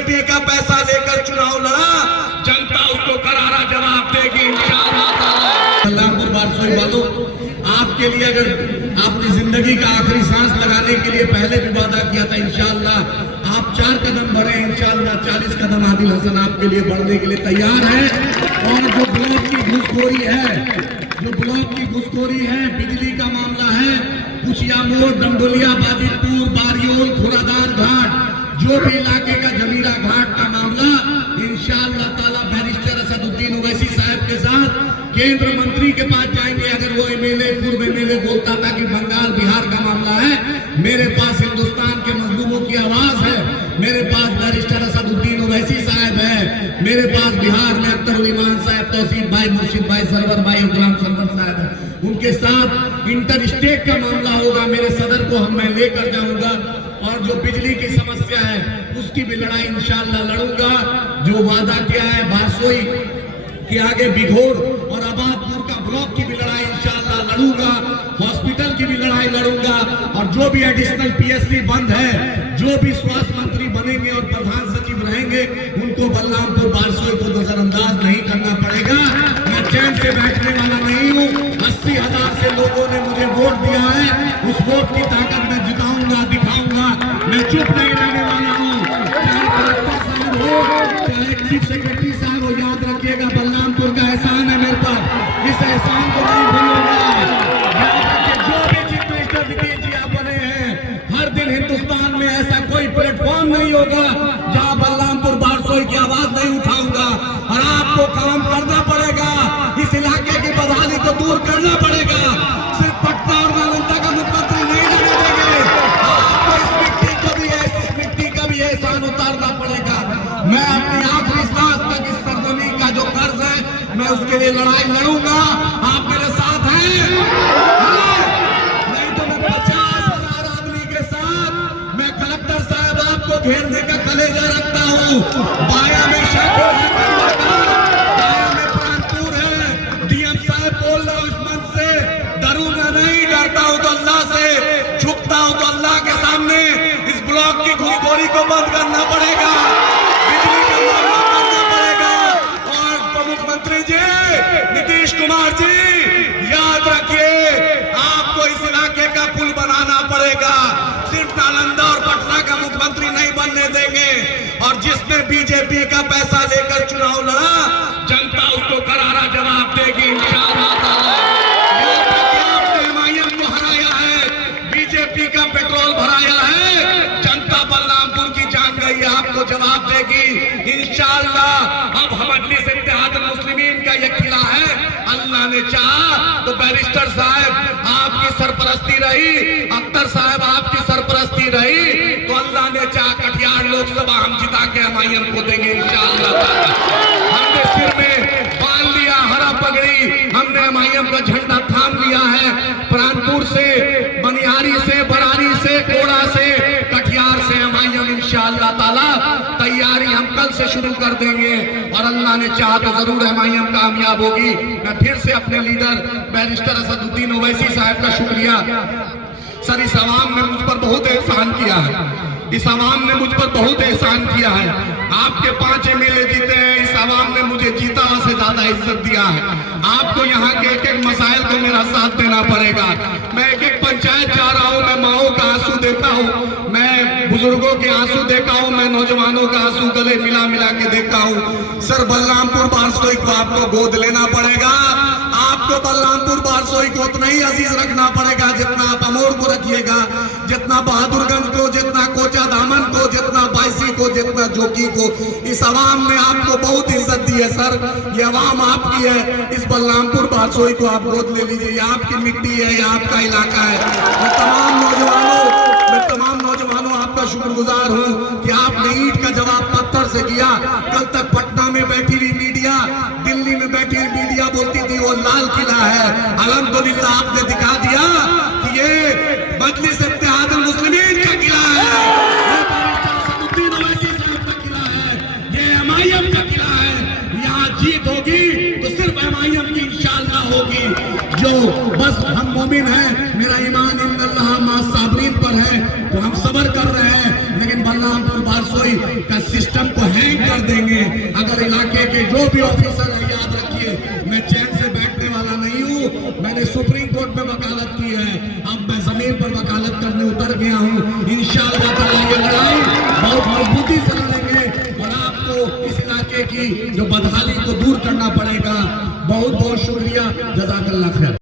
BJP का पैसा लेकर चुनाव लड़ा, जनता उसको करारा जवाब देगी इंशाअल्लाह। बलरामपुर बारसोई वालों, आपके लिए अगर आपने जिंदगी का आखिरी सांस लगाने के लिए पहले भी वादा किया था, इंशाअल्लाह आप 4 कदम बढ़े, इंशाअल्लाह 40 कदम आदिल हसन आपके लिए बढ़ने के लिए तैयार है। और जो ब्लॉक की घुसखोरी है, बिजली का मामला है, कुचिया मोड़, डंडोलिया, बाजितपुर, बारियोल, खुरादार घाट, जो भी इलाके का जमीरा घाट का मामला, इंशाअल्लाह ताला बैरिस्टर असदुद्दीन ओवैसी साहब के साथ केंद्र मंत्री के पास जाएंगे। अगर वो एमएलए, पूर्व एमएलए बोलता था कि बंगाल बिहार का मामला है, मेरे पास हिंदुस्तान के मजलूमों की आवाज है, मेरे पास बैरिस्टर असदुद्दीन ओवैसी साहब है, मेरे पास बिहार में अख्तर ईमान साहब, तौसीफ भाई, मुर्शिद भाई, सरवर भाई, गुलाम सरवर साहब है। उनके साथ इंटर स्टेट का मामला होगा, मेरे सदर को मैं लेकर जाऊंगा। और जो बिजली की समस्या है उसकी भी लड़ाई इंशाअल्लाह लड़ूंगा। जो वादा किया है बारसोई के आगे बिघोर और आबादपुर का ब्लॉक की भी लड़ाई इंशाअल्लाह लड़ूंगा, हॉस्पिटल की भी लड़ाई लड़ूंगा। और जो भी एडिशनल पीएससी बंद है, जो भी स्वास्थ्य मंत्री बनेंगे और प्रधान सचिव रहेंगे, उनको बलरामपुर बारसोई को नजरअंदाज नहीं करना पड़ेगा। मैं चैन से बैठने वाला नहीं हूँ। 80,000 से लोगों ने मुझे वोट दिया है, उस वोट की ताकत मैं जिताऊंगा, दिखाऊंगा। मैं चुप नहीं रहने वाला हूँ, चाहे कलेक्टर साहब हो, चाहे चीफ सेक्रेटरी साहब हो, याद रखिएगा बलरामपुर का एहसान है मेरे पर, इस एहसान को नहीं भूलूंगा। याद रखिए, जो भी चीफ मिनिस्टर नीतीश जी आप बने हैं, हर दिन हिंदुस्तान में ऐसा कोई प्लेटफॉर्म नहीं होगा जहां बलरामपुर बारसोई की आवाज नहीं उठाऊंगा। और आपको काम करना पड़ेगा, इस इलाके की बदहाली को दूर करना पड़ेगा। सिर्फ पटना और नालंदा का मुख्यमंत्री नहीं रहने देंगे, आपको इस मिट्टी का भी एहसान उतारना पड़ेगा। मैं अपनी आखिरी सांस तक इस सरजमी का जो कर्ज है, मैं उसके लिए लड़ाई लड़ूंगा। आप मेरे साथ हैं? नहीं तो मैं 50,000 आदमी के साथ मैं कलेक्टर साहब आपको घेरने का कलेजा रखता हूँ। बाया में शाकिर है, बाया में प्राणपुर है, डीएम साहब बोल रहा हूँ इस मंच से, डरूंगा नहीं, डरता हूँ तो अल्लाह से, झुकता हूँ तो अल्लाह के सामने। इस ब्लॉक की घुसखोरी को बंद करना पड़ेगा, बिजली का मामला करना पड़ेगा। और मुख्यमंत्री जी नीतीश कुमार जी, याद रखिए, आपको इस इलाके का पुल बनाना पड़ेगा। सिर्फ नालंदा और पटना का मुख्यमंत्री नहीं बनने देंगे। और जिसने बीजेपी का पैसा लेकर चुनाव लड़ा, जनता उसको करारा जवाब देगी इंशाअल्लाह ताला। आपने हिमायत को हराया है, बीजेपी का पेट्रोल भराया है, जनता बलरामपुर की जान गई है, आपको जवाब देगी इंशाअल्लाह। अब मजलिस इत्तेहादुल मुस्लिमीन का यह किला है, अल्लाह ने चाहा तो बैरिस्टर साहब आपकी सरपरस्ती रही, अख्तर साहब आपकी सरपरस्ती रही, तो अल्लाह ने चाहा कटिहार लोकसभा हम जिता के एमआईएम को देंगे इंशाअल्लाह। हमने सिर में बांध लिया हरा पगड़ी, हमने एमआईएम का झंडा थाम लिया है। प्राणपुर से, बनियारी से, बरारी से, कोड़ा से, कटिहार से एमआईएम इंशाअल्लाह ताला तैयारी हम कल से शुरू कर देंगे। और अल्लाह ने चाहा तो जरूर एमआईएम कामयाब होगी। मैं फिर से अपने लीडर बैरिस्टर असदुद्दीन ओवैसी साहब का शुक्रिया। सर, इस आवाम ने मुझ पर बहुत एहसान किया है, इस आवाम ने मुझ पर बहुत एहसान किया है। आपके 5 एमएलए जीते हैं, इस आवाम ने मुझे जीता से ज्यादा इज्जत दिया है। आपको यहाँ के एक एक मसाइल को मेरा साथ देना पड़ेगा। मैं एक एक पंचायत जा रहा हूँ, मैं माओं का आंसू देखा हूँ, मैं बुजुर्गों के आंसू देखा हूँ, मैं नौजवानों का आंसू गले मिला मिला के देखा हूँ। सर, बलरामपुर बारसोई को आपको गोद लेना पड़ेगा। आपको बलरामपुर बारसोई को उतना ही अजीज रखना पड़ेगा जितना आप अमोर को रखिएगा, जितना बहादुरगंज को, जितना कोचा दामन को, जितना बायसी को, जितना जोकी को। इस आवाम ने आपको बहुत इज्जत दी है सर, ये आवाम आपकी है। इस बलरामपुर बारसोई को आप गोद ले लीजिए, ये आपकी मिट्टी है, ये आपका इलाका है। मैं तमाम नौजवानों आपका शुक्रगुजार हूँ कि आपने ईंट का जवाब पत्थर से किया। कल तक पटना में बैठी हुई मीडिया, दिल्ली में बैठी हुई मीडिया बोलती थी वो लाल किला है, अल्हम्दुलिल्लाह आपने दिखा दिया कि ये मजलिस इत्तेहादुल मुस्लिमीन का किला है, ये बैरिस्टर असदुद्दीन ओवैसी साहब का किला है, ये एमआईएम का किला है। यहाँ जीत होगी तो सिर्फ एमआईएम की इंशाअल्लाह होगी। जो बस हम मोमिन हैं, मेरा ईमान इन्नल्लाह मास साबरीन पर है, तो हम सब्र कर रहे हैं। लेकिन बलरामपुर बारसोई का सिस्टम जो भी ऑफिसर है, याद रखिए, मैं चैन से बैठने वाला नहीं हूँ। मैंने सुप्रीम कोर्ट में वकालत की है, अब मैं जमीन पर वकालत करने उतर गया हूँ। इंशाअल्लाह ताला ये लड़ाई बहुत मजबूती से लड़ेंगे और आपको इस इलाके की जो बदहाली को दूर करना पड़ेगा। बहुत बहुत शुक्रिया, जज़ाकल्लाह खैर।